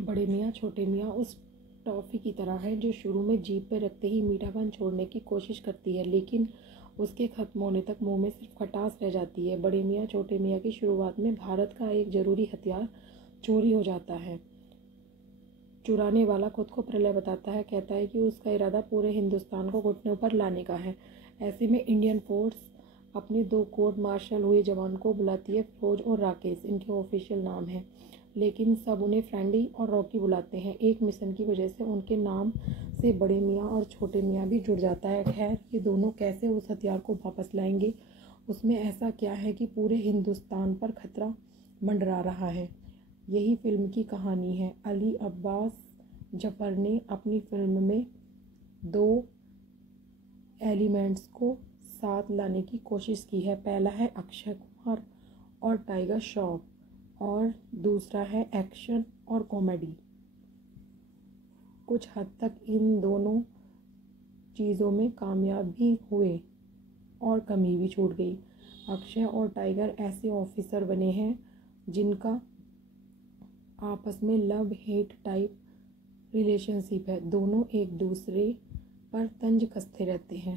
बड़े मियाँ छोटे मियाँ उस टॉफ़ी की तरह है जो शुरू में जीभ पे रखते ही मीठापन छोड़ने की कोशिश करती है, लेकिन उसके ख़त्म होने तक मुंह में सिर्फ खटास रह जाती है। बड़े मियाँ छोटे मियाँ की शुरुआत में भारत का एक ज़रूरी हथियार चोरी हो जाता है। चुराने वाला खुद को प्रलय बताता है, कहता है कि उसका इरादा पूरे हिंदुस्तान को घुटनों पर लाने का है। ऐसे में इंडियन फोर्स अपने 2 कोर्ट मार्शल हुए जवान को बुलाती है। फिरोज और राकेश इनके ऑफिशियल नाम हैं, लेकिन सब उन्हें फ्रेंडी और रॉकी बुलाते हैं। एक मिशन की वजह से उनके नाम से बड़े मियाँ और छोटे मियाँ भी जुड़ जाता है। खैर, ये दोनों कैसे उस हथियार को वापस लाएंगे, उसमें ऐसा क्या है कि पूरे हिंदुस्तान पर खतरा मंडरा रहा है, यही फिल्म की कहानी है। अली अब्बास जफ़र ने अपनी फिल्म में 2 एलिमेंट्स को साथ लाने की कोशिश की है। पहला है अक्षय कुमार और टाइगर श्रॉफ और दूसरा है एक्शन और कॉमेडी। कुछ हद तक इन दोनों चीज़ों में कामयाब भी हुए और कमी भी छूट गई। अक्षय और टाइगर ऐसे ऑफिसर बने हैं जिनका आपस में लव हेट टाइप रिलेशनशिप है। दोनों एक दूसरे पर तंज कसते रहते हैं,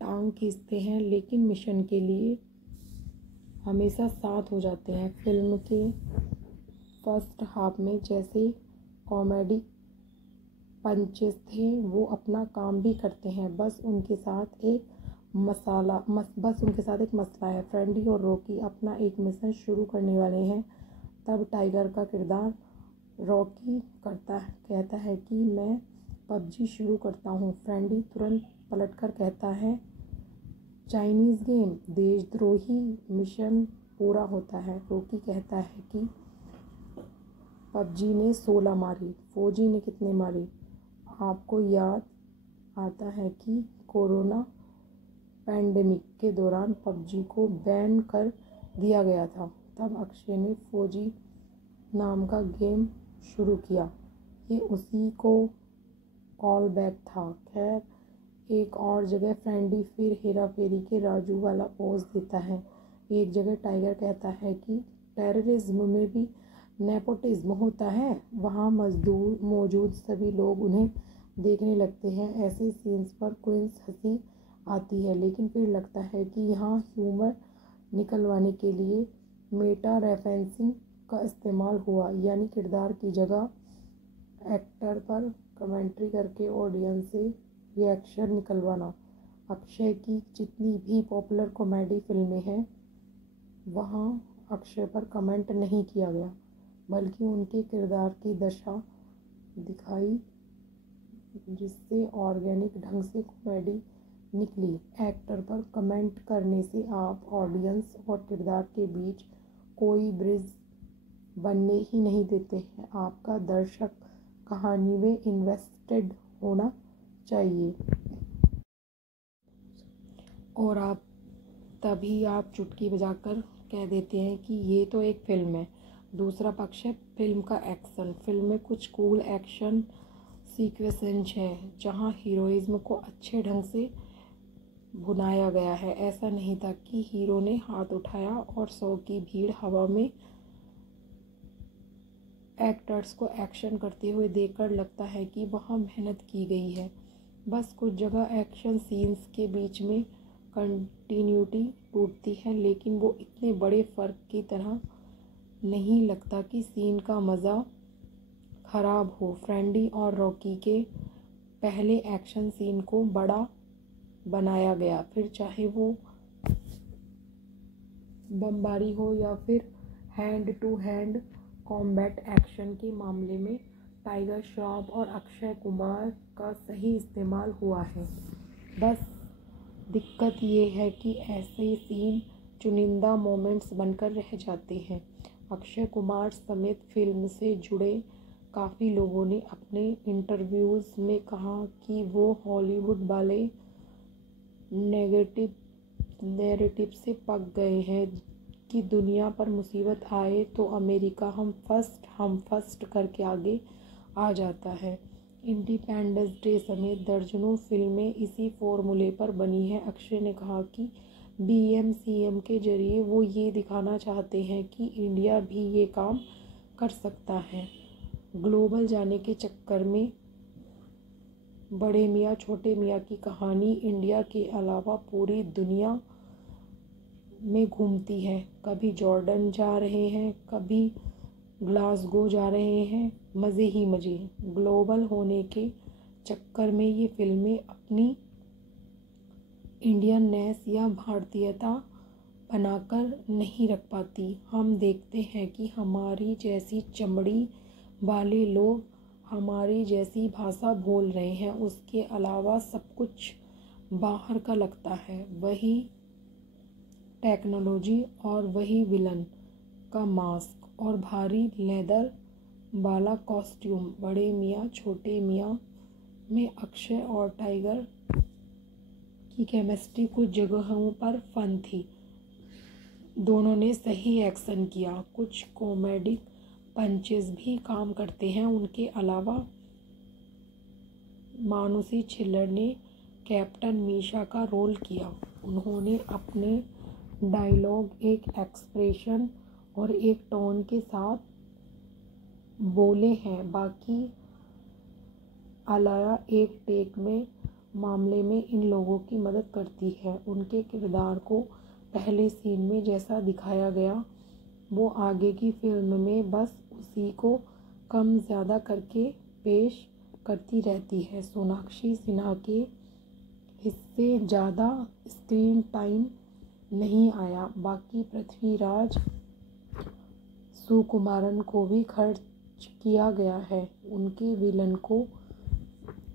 टांग खींचते हैं, लेकिन मिशन के लिए हमेशा साथ हो जाते हैं। फिल्म के फर्स्ट हाफ में जैसे कॉमेडी पंचेस थे, वो अपना काम भी करते हैं। बस उनके साथ एक मसला है। फ्रेंडी और रॉकी अपना एक मिशन शुरू करने वाले हैं। तब टाइगर का किरदार रॉकी कहता है कि मैं पबजी शुरू करता हूँ। फ्रेंडी तुरंत पलटकर कहता है चाइनीज़ गेम। देशद्रोही मिशन पूरा होता है। रॉकी कहता है कि पबजी ने 16 मारी, फौजी ने कितने मारी। आपको याद आता है कि कोरोना पैंडेमिक के दौरान पबजी को बैन कर दिया गया था। तब अक्षय ने फौजी नाम का गेम शुरू किया। ये उसी को कॉल बैक था। खैर, एक और जगह फ्रेंडी फिर हेरा फेरी के राजू वाला पोज देता है। एक जगह टाइगर कहता है कि टेररिज्म में भी नेपोटिज्म होता है। वहाँ मौजूद सभी लोग उन्हें देखने लगते हैं। ऐसे सीन्स पर क्वींस हंसी आती है, लेकिन फिर लगता है कि यहाँ ह्यूमर निकलवाने के लिए मेटा रेफरेंसिंग का इस्तेमाल हुआ, यानी किरदार की जगह एक्टर पर कमेंट्री करके ऑडियंस से रिएक्शन निकलवाना। अक्षय की जितनी भी पॉपुलर कॉमेडी फिल्में हैं, वहाँ अक्षय पर कमेंट नहीं किया गया, बल्कि उनके किरदार की दशा दिखाई, जिससे ऑर्गेनिक ढंग से कॉमेडी निकली। एक्टर पर कमेंट करने से आप ऑडियंस और किरदार के बीच कोई ब्रिज बनने ही नहीं देते हैं। आपका दर्शक कहानी में इन्वेस्टेड होना चाहिए और तभी आप चुटकी बजाकर कह देते हैं कि ये तो एक फिल्म है। दूसरा पक्ष है फिल्म का एक्शन। फिल्म में कुछ कूल एक्शन सीक्वेंस है जहां हीरोइज्म को अच्छे ढंग से भुनाया गया है। ऐसा नहीं था कि हीरो ने हाथ उठाया और 100 की भीड़ हवा में एक्टर्स को एक्शन करते हुए देखकर लगता है कि वहाँ मेहनत की गई है। बस कुछ जगह एक्शन सीन्स के बीच में कंटिन्यूटी टूटती है, लेकिन वो इतने बड़े फ़र्क की तरह नहीं लगता कि सीन का मज़ा ख़राब हो। फ्रेंडी और रॉकी के पहले एक्शन सीन को बड़ा बनाया गया, फिर चाहे वो बमबारी हो या फिर hand to hand combat action के मामले में टाइगर श्रॉफ और अक्षय कुमार का सही इस्तेमाल हुआ है। बस दिक्कत ये है कि ऐसे सीन चुनिंदा मोमेंट्स बनकर रह जाते हैं। अक्षय कुमार समेत फिल्म से जुड़े काफ़ी लोगों ने अपने इंटरव्यूज़ में कहा कि वो हॉलीवुड वाले नैरेटिव से पक गए हैं कि दुनिया पर मुसीबत आए तो अमेरिका हम फर्स्ट करके आगे आ जाता है। इंडिपेंडेंस डे समेत दर्जनों फिल्में इसी फॉर्मूले पर बनी हैं। अक्षय ने कहा कि BMCM के जरिए वो ये दिखाना चाहते हैं कि इंडिया भी ये काम कर सकता है। ग्लोबल जाने के चक्कर में बड़े मियाँ छोटे मियाँ की कहानी इंडिया के अलावा पूरी दुनिया में घूमती है। कभी जॉर्डन जा रहे हैं, कभी ग्लासगो जा रहे हैं, मज़े ही मज़े। ग्लोबल होने के चक्कर में ये फिल्में अपनी इंडियननेस या भारतीयता बनाकर नहीं रख पाती। हम देखते हैं कि हमारी जैसी चमड़ी वाले लोग हमारी जैसी भाषा बोल रहे हैं, उसके अलावा सब कुछ बाहर का लगता है। वही टेक्नोलॉजी और वही विलन का मास्क और भारी लेदर वाला कॉस्ट्यूम। बड़े मियाँ छोटे मियाँ में अक्षय और टाइगर की केमिस्ट्री कुछ जगहों पर फन थी। दोनों ने सही एक्शन किया। कुछ कॉमेडी पंचेस भी काम करते हैं। उनके अलावा मानुषी छिल्लर ने कैप्टन मीशा का रोल किया। उन्होंने अपने डायलॉग एक एक्सप्रेशन और एक टोन के साथ बोले हैं। बाकी आलिया एक टेक में मामले में इन लोगों की मदद करती है। उनके किरदार को पहले सीन में जैसा दिखाया गया वो आगे की फिल्म में बस उसी को कम ज़्यादा करके पेश करती रहती है। सोनाक्षी सिन्हा के हिस्से ज़्यादा स्क्रीन टाइम नहीं आया। बाकी पृथ्वीराज सुकुमारन को भी खर्च किया गया है। उनके विलन को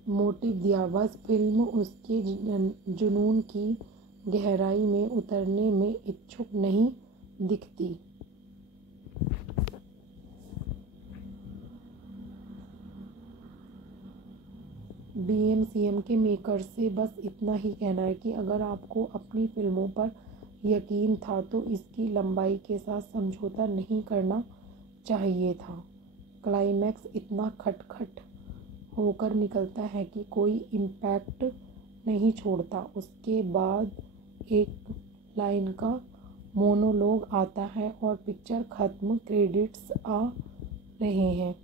मोटिव दिया, बस फिल्म उसके जुनून की गहराई में उतरने में इच्छुक नहीं दिखती। BMCM के मेकर्स से बस इतना ही कहना है कि अगर आपको अपनी फिल्मों पर यकीन था तो इसकी लंबाई के साथ समझौता नहीं करना चाहिए था। क्लाइमैक्स इतना खटखट होकर निकलता है कि कोई इम्पैक्ट नहीं छोड़ता। उसके बाद एक लाइन का मोनोलॉग आता है और पिक्चर ख़त्म। क्रेडिट्स आ रहे हैं,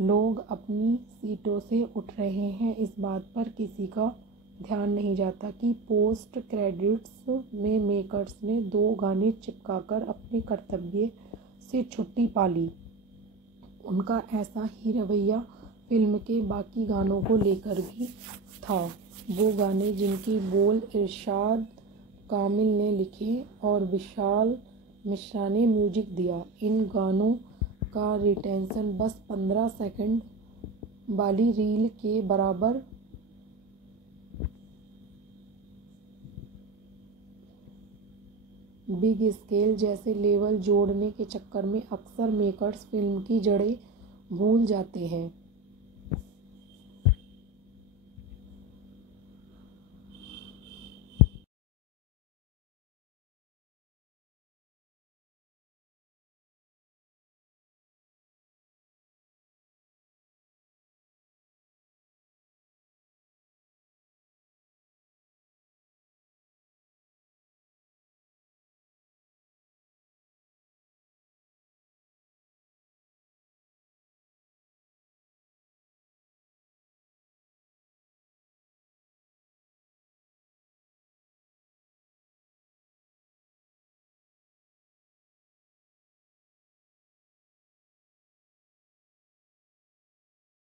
लोग अपनी सीटों से उठ रहे हैं। इस बात पर किसी का ध्यान नहीं जाता कि पोस्ट क्रेडिट्स में मेकर्स ने 2 गाने चिपकाकर अपने कर्तव्य से छुट्टी पा ली। उनका ऐसा ही रवैया फिल्म के बाकी गानों को लेकर भी था। वो गाने जिनकी बोल इरशाद कामिल ने लिखे और विशाल मिश्रा ने म्यूजिक दिया। इन गानों का रिटेंशन बस 15 सेकंड वाली रील के बराबर। बिग स्केल जैसे लेवल जोड़ने के चक्कर में अक्सर मेकर्स फिल्म की जड़ें भूल जाते हैं।